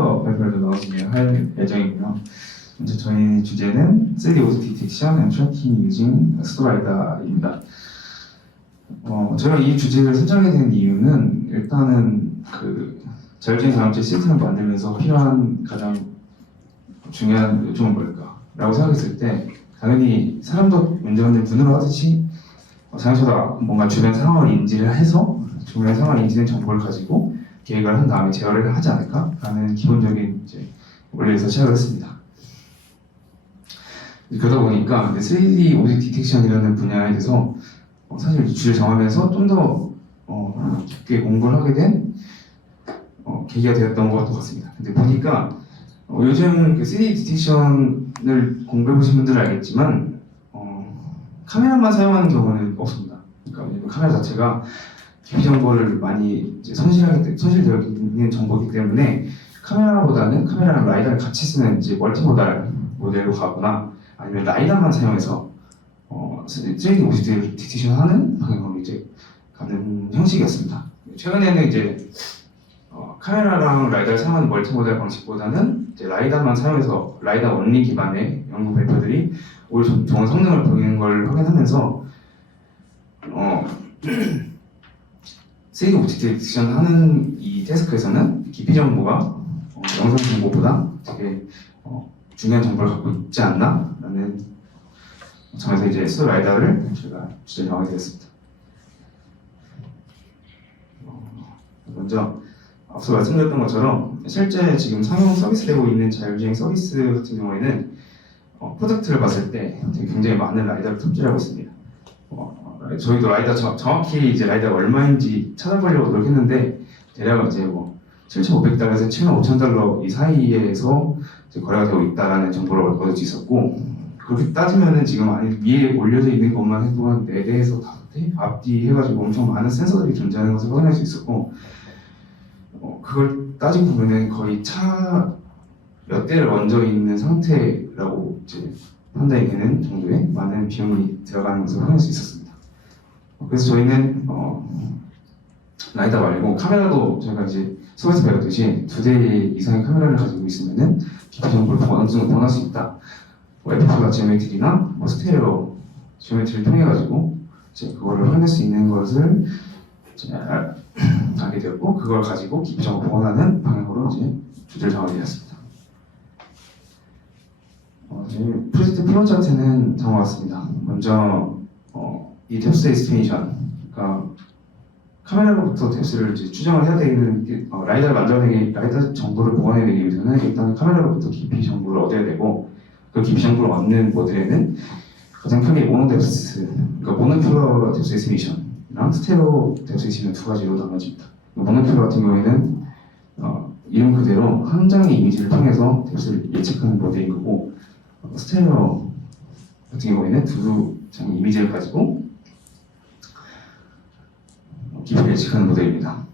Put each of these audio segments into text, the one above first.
더 발표를 할 예정이고요. 먼저 저희 주제는 3D Object Detection and Tracking using StoreRider입니다. 제가 이 주제를 선정하게 된 이유는 일단은 그 자율주행 자동차 시스템을 만들면서 필요한 가장 중요한 요점은 뭘까? 라고 생각했을 때 당연히 사람도 운전을 눈으로 하듯이 자동차가 뭔가 주변 상황을 인지를 해서 주변 상황을 인지된 정보를 가지고 계획을 한 다음에 제어를 하지 않을까? 라는 기본적인 원리에서 시작을 했습니다. 그러다 보니까 3D 오브젝트 디텍션이라는 분야에 대해서 사실 주제를 정하면서 좀 더 깊게 공부를 하게 된 계기가 되었던 것 같습니다. 근데 보니까 요즘 그 3D 디텍션을 공부해 보신 분들은 알겠지만 카메라만 사용하는 경우는 없습니다. 그러니까 왜냐면 카메라 자체가 기피 정보를 많이 이제 손실되어 있는 정보이기 때문에 카메라랑 라이다를 같이 쓰는 이제 멀티모달 모델로 가거나 아니면 라이다만 사용해서 3D 오브젝트 디텍션 하는 방향으로 이제 가는 형식이었습니다. 최근에는 이제 카메라랑 라이다를 사용하는 멀티모달 방식보다는 이제 라이다만 사용해서 라이다 원리 기반의 연구 발표들이 오히려 좋은 성능을 보이는 걸 확인하면서 3D 오브젝트 디텍션 하는 이 태스크에서는 기피 정보가 영상 정보보다 되게 중요한 정보를 갖고 있지 않나? 라는 점에서 이제 StoreRider를 제가 주제를 정하게 되었습니다. 먼저 앞서 말씀드렸던 것처럼 실제 지금 상용 서비스되고 있는 자율주행 서비스 같은 경우에는 프로덕트를 봤을 때 굉장히 많은 라이다를 탑재하고 있습니다. 저희도 라이다 정확히 이제 라이다가 얼마인지 찾아보려고 노력했는데 대략 이제 7,500달러에서 75,000달러 이 사이에서 이제 거래가 되고 있다라는 정보를 얻을 수 있었고, 그렇게 따지면은 지금 위에 올려져 있는 것만 해도 한 4대에서 5대 앞뒤 해가지고 엄청 많은 센서들이 존재하는 것을 확인할 수 있었고, 그걸 따지고 보면은 거의 차 몇 대를 얹어 있는 상태라고 이제 판단이 되는 정도의 많은 비용이 들어가는 것을 확인할 수 있었습니다. 그래서 저희는 라이다 말고 카메라도 저희가 이제 수업에서 배웠듯이 2대 이상의 카메라를 가지고 있으면은 기피 정보를 어느 정도 보완할 수 있다. FF가 지오메트리나 스테레오 지오메트리를 통해 가지고 이제 그거를 확인할 수 있는 것을 이제 알게 되었고, 그걸 가지고 기피 정보 보완하는 방향으로 이제 주제를 정하게 되었습니다. 프로젝트 플로우 차트는 다음과 같습니다. 먼저 이 뎁스 에스티메이션, 그러니까 카메라로부터 뎁스를 이제 추정을 해야 되는 라이다를 만들어내기, 라이다 정보를 보관해내기 위해서는 일단 카메라로부터 깊이 정보를 얻어야 되고, 그 깊이 정보를 얻는 모델에는 가장 크게 모노 뎁스, 그러니까 모노큘러 뎁스 에스티메이션이랑 스테레오 뎁스 에스티메이션 두 가지로 나눠집니다. 모노큘러 같은 경우에는 이름 그대로 한 장의 이미지를 통해서 뎁스를 예측하는 모델인 거고, 스테레오 같은 경우에는 두 장의 이미지를 가지고 깊이를 예측하는 모델입니다.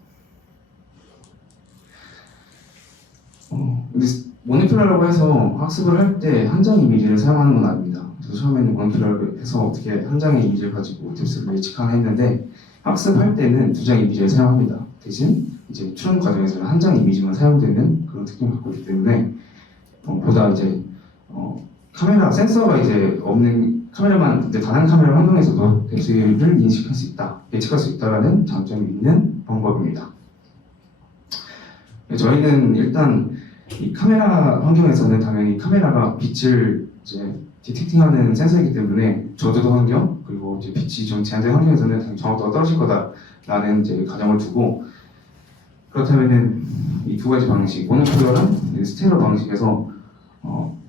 근데 모노큘러라고 해서 학습을 할 때 한 장의 이미지를 사용하는 건 아닙니다. 저도 처음에는 모노큘러를 해서 어떻게 한 장의 이미지를 가지고 뎁스를 예측하나 했는데, 학습할 때는 두 장의 이미지를 사용합니다. 대신 이제 추론 과정에서는 한 장의 이미지만 사용되는 그런 특징을 갖고 있기 때문에 보다 이제 카메라 센서가 이제 없는 카메라만 이제 단 한 카메라 환경에서도 뎁스를 인식할 수 있다, 예측할 수 있다라는 장점이 있는 방법입니다. 저희는 일단 이 카메라 환경에서는 당연히 카메라가 빛을 이제 디텍팅하는 센서이기 때문에 저조도 환경, 그리고 이제 빛이 좀 제한된 환경에서는 당연히 정확도가 떨어질 거다라는 이제 가정을 두고, 그렇다면은 이 두 가지 방식, 모노큘러랑 스테레오 방식에서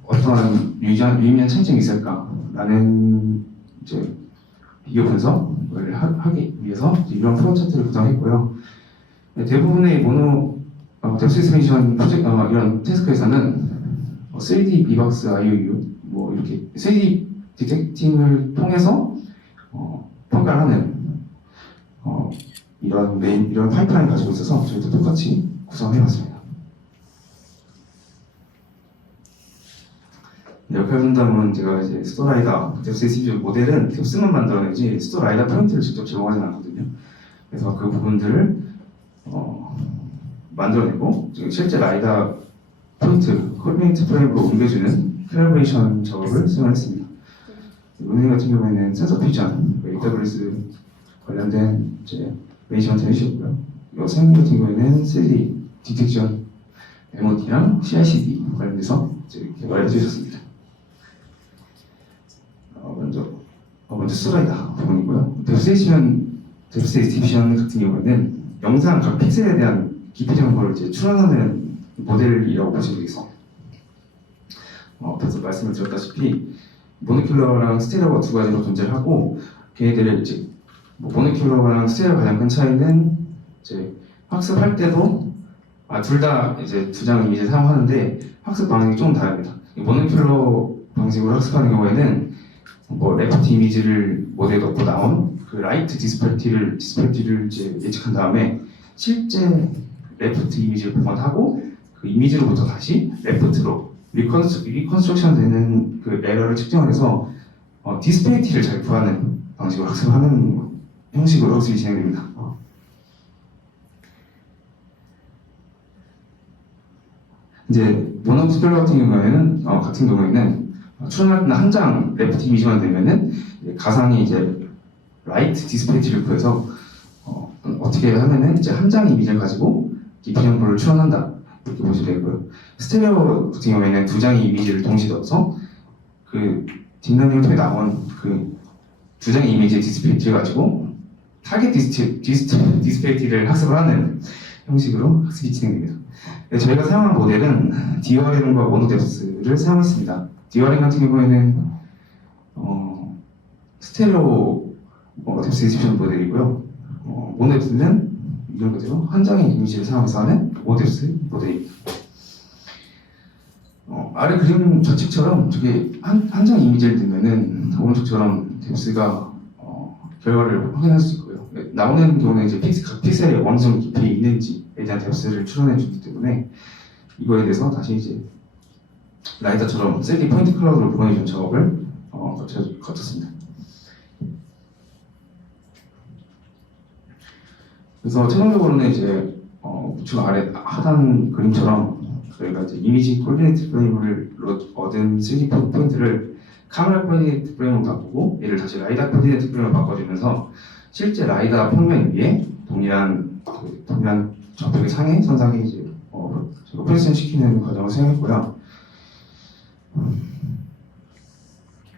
어떠한 유의미한 차이점이 있을까라는 이제 비교 분석을 하기 위해서 이런 플로우 차트를 구성했고요. 대부분의 뎁스 에스티메이션 이런 태스크에서는 3D Bbox IOU 이렇게 3D 디텍팅을 통해서 평가를 하는 이런 파이프라인을 가지고 있어서 저희도 똑같이 구성해봤습니다. 역할 분담은 제가 이제 스토라이다 뎁스 에스티메이션 모델은 뎁스만 만들어내지 스토라이다 포인트를 직접 제공하지는 않거든요. 그래서 그 부분들을 만들어내고, 실제 라이다 포인트, 코디네이트 프레임으로 옮겨주는 캘리브레이션 작업을 수행했습니다. 은행 같은 경우에는 센서 퓨전, AWS 관련된 이제 매니지먼트 해주셨고요. 생명 같은 경우에는 3D 디텍션, MOT랑 CI/CD 관련돼서 이제 개발해 주셨습니다. 먼저 슬라이드 부분이고요. 뎁스에이스 디비전 같은 경우에는 영상 각 픽셀에 대한 깊이 정보를 이제 추론하는 모델이라고 보시면 되겠습니다. 앞에서 말씀을 드렸다시피 모노큘러랑 스테레오가 두 가지로 존재하고 걔네들을 이제 모노큘러랑 스테레오 가장 큰 차이는 이제 학습할 때도 둘 다 이제 두 장 이미지를 사용하는데 학습 방식이 좀 다릅니다. 모노큘러 방식으로 학습하는 경우에는 레프트 이미지를 모델에 넣고 나온 그 라이트 디스퍼티를 이제 예측한 다음에 실제 레프트 이미지를 보관하고 그 이미지로부터 다시 레프트로 리컨스트럭션 되는 그 에러를 측정을 해서 디스페리티를 잘 구하는 방식으로 학습하는 형식으로 학습이 진행됩니다. 이제 모노큘러 같은 경우에는 추론할 때는 한 장 레프트 이미지만 되면은 가상의 이제 라이트 디스페리티를 구해서 어떻게 하면은 이제 한 장 이미지를 가지고 깊이 정보를 추론한다 이렇게 보시면 되고요. 스테레오 같은 경우에는 두 장의 이미지를 동시에 넣어서 그 딥러닝 통해 나온 그 두 장의 이미지의 디스페리티를 가지고 타겟 디스페리티를 학습을 하는 형식으로 학습이 진행됩니다. 저희가 사용한 모델은 DRM과 모노뎁스를 사용했습니다. DRM 같은 경우에는 스테레오 뎁스 디스피션 모델이고요. 모노뎁스는 이런 거죠. 한 장의 이미지를 사용해서 하는 모노뎁스 모델입니다. 아래 그림 좌측처럼 저게 한 장 이미지를 넣으면은 오른쪽처럼 뎁스가 결과를 확인할 수 있고요. 나오는 경우는 이제 각 픽셀에 어느 정도 깊이 있는지에 대한 뎁스를 추론해 주기 때문에 이거에 대해서 다시 이제 라이더처럼 3D 포인트 클라우드로 보내주는 작업을 거쳤습니다. 그래서 최종적으로는 이제 우측 아래 하단 그림처럼 저희가 이제 이미지 코디네이트 프레임을 얻은 3D 포인트를 카메라 코디네이트 프레임으로 바꾸고 얘를 다시 라이다 코디네이트 프레임으로 바꿔주면서 실제 라이다 평면 위에 동일한 좌표의 상에 선상에 이제 프레젠 시키는 과정을 사용했고요.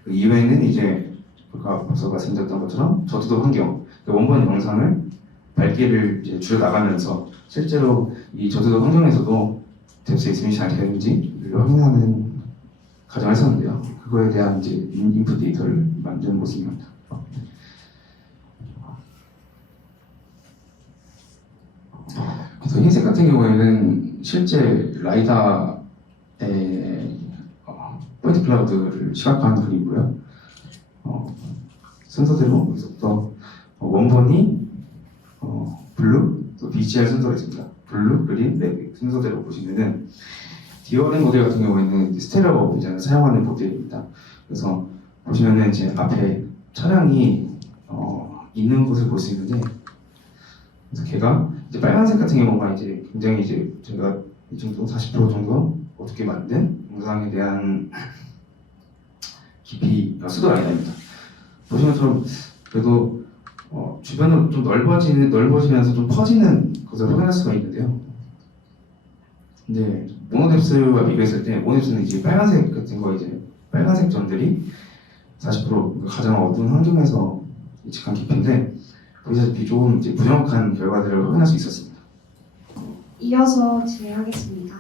그 이외에는 이제 아까 앞서 말씀드렸던 것처럼 저도도 환경, 원본 영상을 밝기를 이제 줄여 나가면서 실제로 이 저도도 환경에서도 뎁스 있음이 잘 되는지를 확인하는 과정을 했었는데요. 그거에 대한 이제 인풋 데이터를 만드는 모습입니다. 그래서 흰색 같은 경우에는 실제 라이다의 포인트 클라우드를 시각화하는 그림이고요. 순서대로 여기서부터 원본이 블루, 또 BCR 순서가 있습니다. 블루, 그린, 레드 순서대로 보시면은 DRM 모델 같은 경우에는 스테레오 비전을 사용하는 모델입니다. 그래서 보시면은 이제 앞에 차량이 있는 것을 볼 수 있는데, 그래서 걔가 이제 빨간색 같은 경우가 이제 굉장히 이제 제가 이 정도 40% 정도 어둡게 만든 영상에 대한 깊이 수도 라이너입니다. 보시는 것처럼 그래도 주변으로 좀 넓어지면서 좀 퍼지는 것을 확인할 수가 있는데요. 근데 모노뎁스와 비교했을 때 모노뎁스는 이제 빨간색 같은 거 이제 빨간색 점들이 40% 가장 어두운 환경에서 예측한 깊이인데 보시다시피 좀 이제 부정확한 결과들을 확인할 수 있었습니다. 이어서 진행하겠습니다.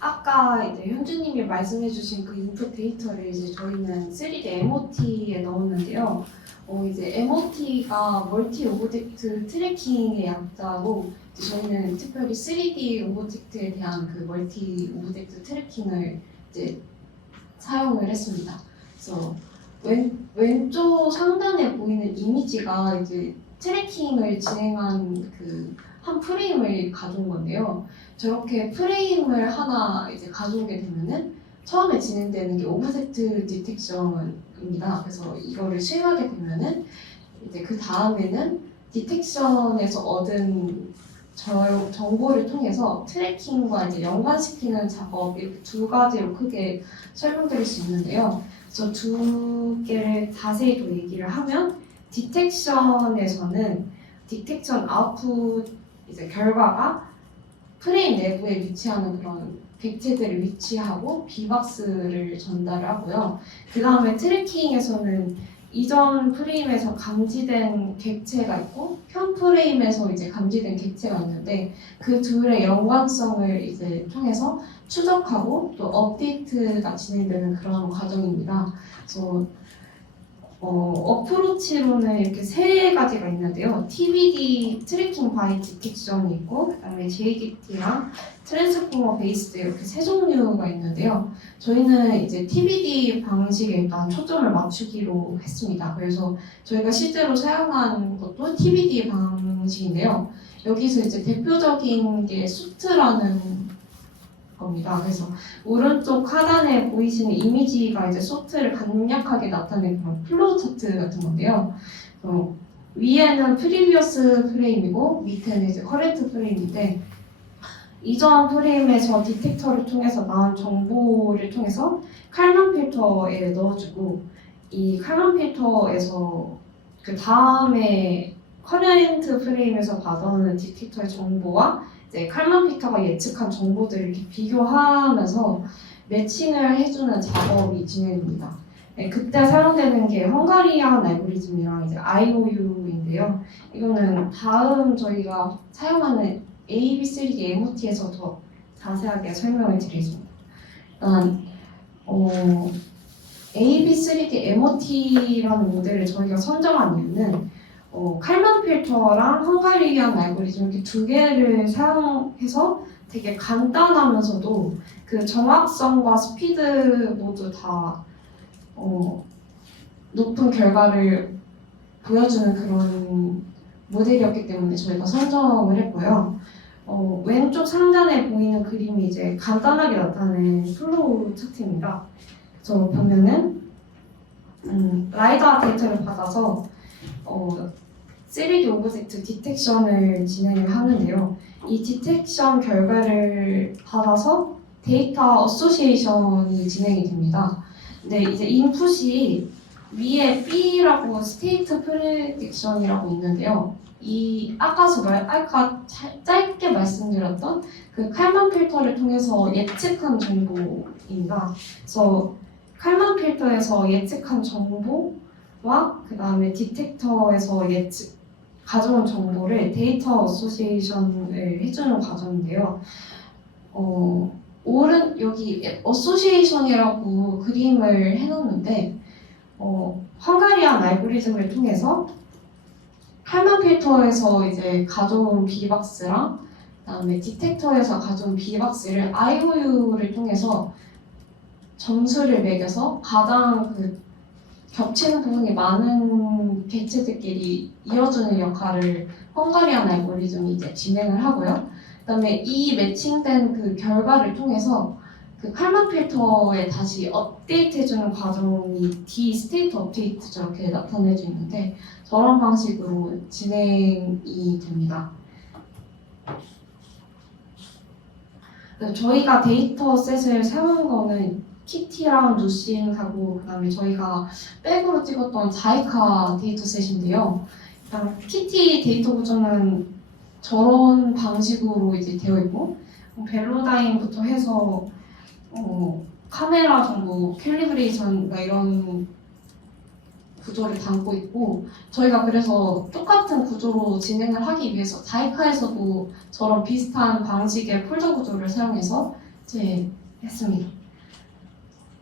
아까 이제 현주님이 말씀해주신 그 인풋 데이터를 이제 저희는 3D MOT에 넣었는데요. 이제 MOT가 멀티 오브젝트 트래킹의 약자로 이제 저희는 특별히 3D 오브젝트에 대한 그 멀티 오브젝트 트래킹을 이제 사용을 했습니다. 그래서 왼쪽 상단에 보이는 이미지가 이제 트래킹을 진행한 그 한 프레임을 가져온 건데요. 저렇게 프레임을 하나 이제 가져오게 되면은 처음에 진행되는 게 오브젝트 디텍션입니다. 그래서 이거를 수행하게 되면은 이제 그 다음에는 디텍션에서 얻은 정보를 통해서 트래킹과 이제 연관시키는 작업 이렇게 두 가지로 크게 설명드릴 수 있는데요. 그래서 두 개를 자세히 또 얘기를 하면 디텍션에서는 디텍션 아웃풋 이제 결과가 프레임 내부에 위치하는 그런 객체들을 위치하고 비박스를 전달하고요. 그 다음에 트래킹에서는 이전 프레임에서 감지된 객체가 있고 현 프레임에서 이제 감지된 객체가 있는데 그 둘의 연관성을 이제 통해서 추적하고 또 업데이트가 진행되는 그런 과정입니다. 그래서 어프로치로는 이렇게 세 가지가 있는데요. TBD 트래킹 바이 디텍션이 있고 그다음에 JDT랑 트랜스포머 베이스드 이렇게 세 종류가 있는데요. 저희는 이제 TBD 방식에 일단 초점을 맞추기로 했습니다. 그래서 저희가 실제로 사용한 것도 TBD 방식인데요. 여기서 이제 대표적인 게 수트라는 겁니다. 그래서 오른쪽 하단에 보이시는 이미지가 이제 소트를 간략하게 나타내는 그런 플로우 차트 같은 건데요. 위에는 프리비어스 프레임이고 밑에는 이제 커렌트 프레임인데 이전 프레임에서 디텍터를 통해서 나온 정보를 통해서 칼만 필터에 넣어주고 이 칼만 필터에서 그 다음에 커렌트 프레임에서 받아오는 디텍터의 정보와 이제 칼만 필터가 예측한 정보들을 이렇게 비교하면서 매칭을 해주는 작업이 진행됩니다. 네, 그때 사용되는 게 헝가리안 알고리즘이랑 이제 IOU인데요. 이거는 다음 저희가 사용하는 AB3D MOT에서 더 자세하게 설명을 드리겠습니다. 일단 AB3D MOT라는 모델을 저희가 선정한 이유는 칼만 필터랑 헝가리안 알고리즘 이렇게 두 개를 사용해서 되게 간단하면서도 그 정확성과 스피드 모두 다 높은 결과를 보여주는 그런 모델이었기 때문에 저희가 선정을 했고요. 왼쪽 상단에 보이는 그림이 이제 간단하게 나타낸 플로우 차트입니다. 그래서 보면은 라이다 데이터를 받아서 3D 오브젝트 디텍션을 진행을 하는데요. 이 디텍션 결과를 받아서 데이터 어소시에이션이 진행이 됩니다. 근데 이제 인풋이 위에 B라고 스테이트 프레딕션이라고 있는데요. 이 아까 짧게 말씀드렸던 그 칼만 필터를 통해서 예측한 정보입니다. 그래서 칼만 필터에서 예측한 정보와 그 다음에 디텍터에서 가져온 정보를 데이터 어소시에이션을 해주는 과정인데요. 여기 어소시에이션이라고 그림을 해놓는데 헝가리안 알고리즘을 통해서 칼만 필터에서 이제 가져온 B박스랑 그다음에 디텍터에서 가져온 B박스를 IOU를 통해서 점수를 매겨서 가장 그 겹치는 부분이 많은 객체들끼리 이어주는 역할을 헝가리안 알고리즘이 이제 진행을 하고요. 그다음에 이 매칭된 그 결과를 통해서 그 칼만 필터에 다시 업데이트해주는 과정이 D 스테이트 업데이트 저렇게 나타내져 있는데 저런 방식으로 진행이 됩니다. 저희가 데이터셋을 사용한 거는 키티랑 누싱하고 그다음에 저희가 백으로 찍었던 자이카 데이터셋인데요. 일단 키티 데이터 구조는 저런 방식으로 이제 되어 있고 벨로다인부터 해서 카메라 정보, 캘리브레이션 이런 구조를 담고 있고 저희가 그래서 똑같은 구조로 진행을 하기 위해서 자이카에서도 저런 비슷한 방식의 폴더 구조를 사용해서 이제 했습니다.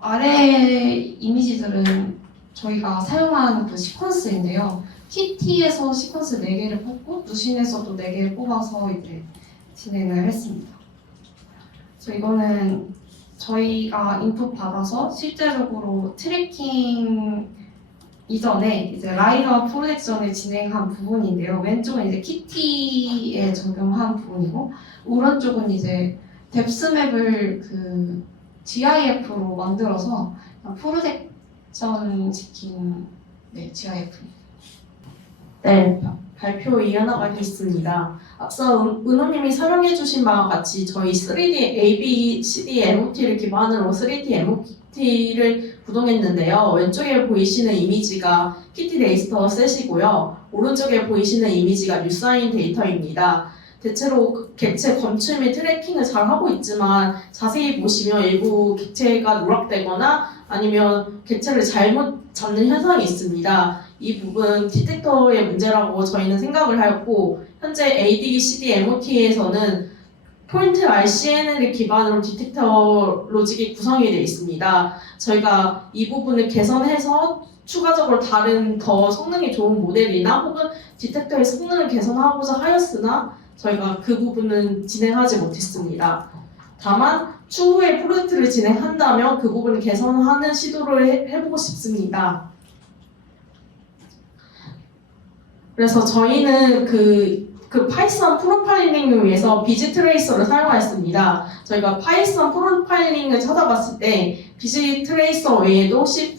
아래 이미지들은 저희가 사용한 그 시퀀스인데요. 키티에서 시퀀스 4개를 뽑고 누신에서도 4개를 뽑아서 이제 진행을 했습니다. 그래서 이거는 저희가 인풋 받아서 실제적으로 트래킹 이전에 이제 라이더 프로젝션을 진행한 부분인데요. 왼쪽은 이제 키티에 적용한 부분이고 오른쪽은 이제 뎁스맵을 그 GIF로 만들어서 프로젝션 시킨 GIF. 네, 발표 이어나가겠습니다. 앞서 은호님이 설명해주신 바와 같이 저희 3D ABCD MOT를 기반으로 3D MOT를 구동했는데요. 왼쪽에 보이시는 이미지가 키티 레이스터 셋이고요. 오른쪽에 보이시는 이미지가 뉴사인 데이터입니다. 대체로 객체 검출 및 트래킹을 잘 하고 있지만 자세히 보시면 일부 객체가 누락되거나 아니면 객체를 잘못 잡는 현상이 있습니다. 이 부분 디텍터의 문제라고 저희는 생각을 하였고 현재 ADCD MOT에서는 포인트 RCNN을 기반으로 디텍터 로직이 구성이 되어 있습니다. 저희가 이 부분을 개선해서 추가적으로 다른 더 성능이 좋은 모델이나 혹은 디텍터의 성능을 개선하고자 하였으나 저희가 그 부분은 진행하지 못했습니다. 다만 추후에 프로젝트를 진행한다면 그 부분을 개선하는 시도를 해보고 싶습니다. 그래서 저희는 그 파이썬 프로파일링을 위해서 비지 트레이서를 사용하였습니다. 저희가 파이썬 프로파일링을 찾아봤을 때 비지 트레이서 외에도 C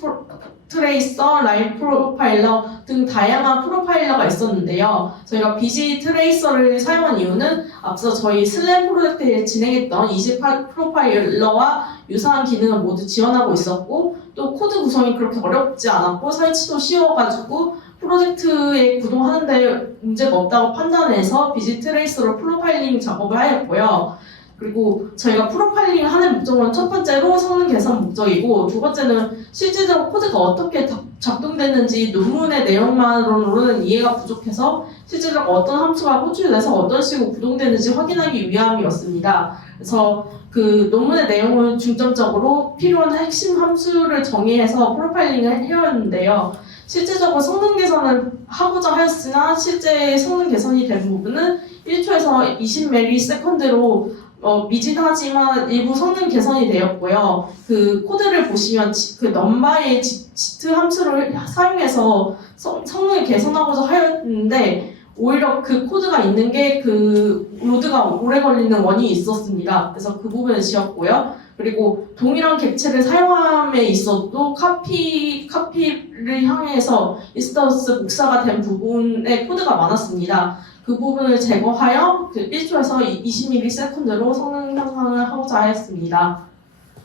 트레이서, 라인 프로파일러 등 다양한 프로파일러가 있었는데요. 저희가 비지 트레이서를 사용한 이유는 앞서 저희 슬램 프로젝트에 진행했던 28 프로파일러와 유사한 기능을 모두 지원하고 있었고 또 코드 구성이 그렇게 어렵지 않았고 설치도 쉬워가지고 프로젝트에 구동하는데 문제가 없다고 판단해서 비지 트레이서로 프로파일링 작업을 하였고요. 그리고 저희가 프로파일링을 하는 목적은 첫 번째로 성능 개선 목적이고 두 번째는 실제적으로 코드가 어떻게 작동되는지 논문의 내용만으로는 이해가 부족해서 실제적으로 어떤 함수가 호출돼서 어떤 식으로 구동되는지 확인하기 위함이었습니다. 그래서 그 논문의 내용을 중점적으로 필요한 핵심 함수를 정의해서 프로파일링을 해왔는데요. 실제적으로 성능 개선을 하고자 하였으나 실제 성능 개선이 된 부분은 1초에서 20ms/s로 미진하지만 일부 성능 개선이 되었고요. 그 코드를 보시면 그 넘바의 지트 함수를 사용해서 성능을 개선하고자 하였는데 오히려 그 코드가 있는 게 그 로드가 오래 걸리는 원인이 있었습니다. 그래서 그 부분을 지웠고요. 그리고 동일한 객체를 사용함에 있어도 카피를 향해서 인스턴스 복사가 된 부분에 코드가 많았습니다. 그 부분을 제거하여 1초에서 20ms/s로 성능 향상을 하고자 하였습니다.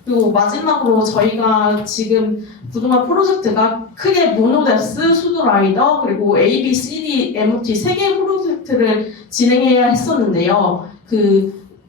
그리고 마지막으로 저희가 지금 구동한 프로젝트가 크게 모노뎁스, 수도라이더, 그리고 A, B, C, D, MOT 3개 프로젝트를 진행해야 했었는데요.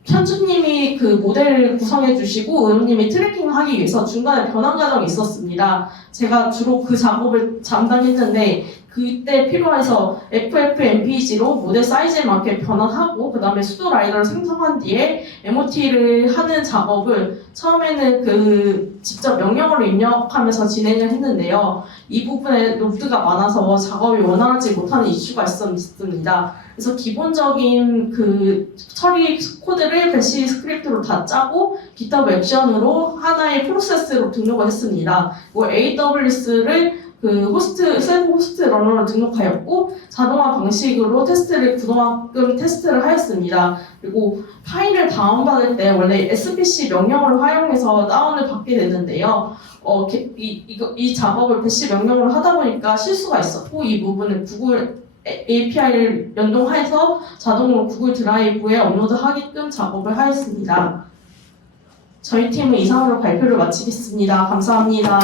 현주님이 그 모델을 구성해 주시고 은호님이 트래킹을 하기 위해서 중간에 변환 과정이 있었습니다. 제가 주로 그 작업을 담당했는데 그때 필요해서 FFmpeg로 모델 사이즈에 맞게 변환하고 그 다음에 수도 라이더를 생성한 뒤에 MOT를 하는 작업을 처음에는 그 직접 명령어를 입력하면서 진행을 했는데요. 이 부분에 노드가 많아서 작업이 원활하지 못하는 이슈가 있었습니다. 그래서 기본적인 그 처리 코드를 배시 스크립트로 다 짜고 GitHub 액션으로 하나의 프로세스로 등록을 했습니다. AWS를 그 셀프 호스트 러너로 등록하였고 자동화 방식으로 그동안 테스트를 하였습니다. 그리고 파일을 다운받을 때 원래 SPC 명령어를 활용해서 다운을 받게 됐는데요. 이 작업을 배시 명령어로 하다 보니까 실수가 있었고 이 부분을 구글 API를 연동해서 자동으로 구글 드라이브에 업로드하게끔 작업을 하였습니다. 저희 팀은 이상으로 발표를 마치겠습니다. 감사합니다.